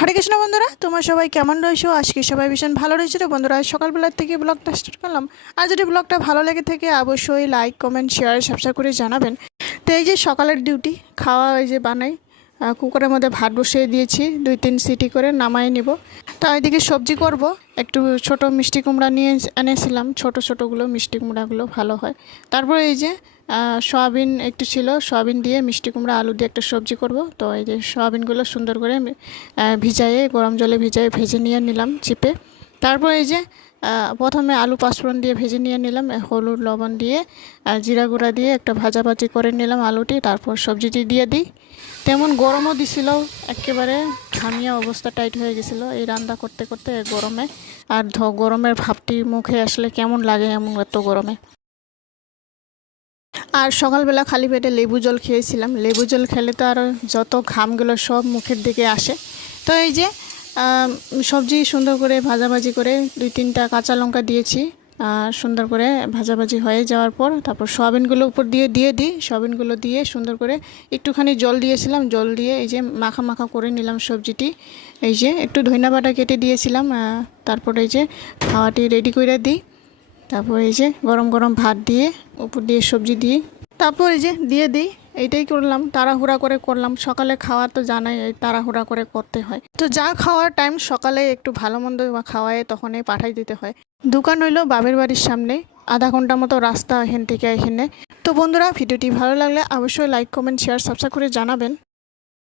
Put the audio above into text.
হরে কৃষ্ণ বন্ধুরা, তোমরা সবাই কেমন রয়েছো? আজকে সবাই ভীষণ ভালো রয়েছে রে বন্ধুরা। সকালবেলার থেকে ব্লগটা স্টার্ট করলাম। আর যদি ব্লগটা ভালো লেগে থাকে অবশ্যই লাইক কমেন্ট শেয়ার সাবস্ক্রাইব করে জানাবেন। তো এই যে সকালের ডিউটি খাওয়া, এই যে বানাই কুকারের মধ্যে ভাত বসিয়ে দিয়েছি, 2-3 সিটি করে নামাই নিব। তো এইদিকে সবজি করব, একটু ছোট মিষ্টি কুমড়া নিয়ে এনেছিলাম, ছোট ছোটোগুলো মিষ্টি কুমড়াগুলো ভালো হয়। তারপরে এই যে সয়াবিন একটু ছিল, সয়াবিন দিয়ে মিষ্টি কুমড়া আলু দিয়ে একটা সবজি করব। তো এই যে সয়াবিনগুলো সুন্দর করে ভিজাইয়ে গরম জলে ভিজাইয়ে ভেজে নিয়ে নিলাম চিপে। তারপর এই যে প্রথমে আলু পাঁচফোড়ন দিয়ে ভেজে নিয়ে নিলাম, হলুদ লবণ দিয়ে জিরা গুঁড়া দিয়ে একটা ভাজাভাজি করে নিলাম আলুটি। তারপর সবজিটি দিয়ে দিই। তেমন গরমও দিছিল, একেবারে ঘামিয়া অবস্থা টাইট হয়ে গেছিলো এই রান্না করতে করতে গরমে। আর গরমের ভাবটি মুখে আসলে কেমন লাগে এমন এত গরমে। আর সকালবেলা খালি পেটে লেবু জল খেয়েছিলাম। লেবু জল খেলে তো আরও যত ঘামগুলো সব মুখের দিকে আসে। তো এই যে সবজি সুন্দর করে ভাজাভাজি করে 2-3টা কাঁচা লঙ্কা দিয়েছি। সুন্দর করে ভাজাভাজি হয়ে যাওয়ার পর তারপর সয়াবিনগুলো উপর দিয়ে দিই। সয়াবিনগুলো দিয়ে সুন্দর করে একটুখানি জল দিয়েছিলাম, জল দিয়ে এই যে মাখা মাখা করে নিলাম সবজিটি। এই যে একটু ধইনা বাটা কেটে দিয়েছিলাম। তারপর এই যে খাওয়াটি রেডি করে দিই। তারপর এই যে গরম গরম ভাত দিয়ে উপর দিয়ে সবজি দিয়ে তারপর এই যে দিয়ে দিই। এইটাই করলাম, তাড়াহুড়া করে করলাম। সকালে খাওয়া তো জানাই, এই তাড়াহুড়া করে করতে হয়। তো যা খাওয়ার টাইম সকালে একটু ভালো মন্দ খাওয়ায় তখনই পাঠাই দিতে হয়। দোকান হইলো বাবের বাড়ির সামনে, আধা ঘন্টা মতো রাস্তা এখান থেকে এখানে। তো বন্ধুরা, ভিডিওটি ভালো লাগলে অবশ্যই লাইক কমেন্ট শেয়ার সাবস্ক্রাইব করে জানাবেন।